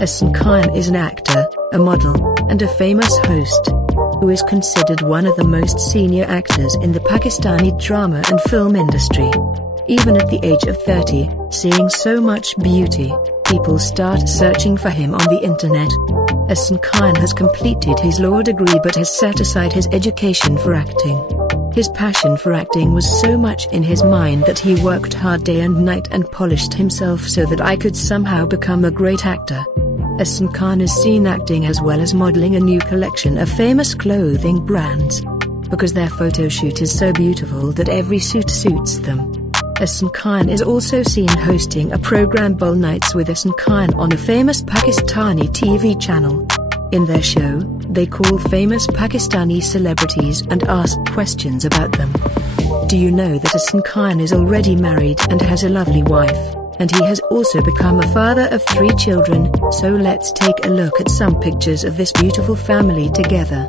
Ahsan is an actor, a model, and a famous host, who is considered one of the most senior actors in the Pakistani drama and film industry. Even at the age of 30, seeing so much beauty, people start searching for him on the internet. Ahsan has completed his law degree but has set aside his education for acting. His passion for acting was so much in his mind that he worked hard day and night and polished himself so that I could somehow become a great actor. Ahsan is seen acting as well as modeling a new collection of famous clothing brands, because their photo shoot is so beautiful that every suit suits them. Ahsan is also seen hosting a program Bull Nights with Ahsan on a famous Pakistani TV channel. In their show, they call famous Pakistani celebrities and ask questions about them. Do you know that Ahsan is already married and has a lovely wife, and he has also become a father of 3 children, so let's take a look at some pictures of this beautiful family together.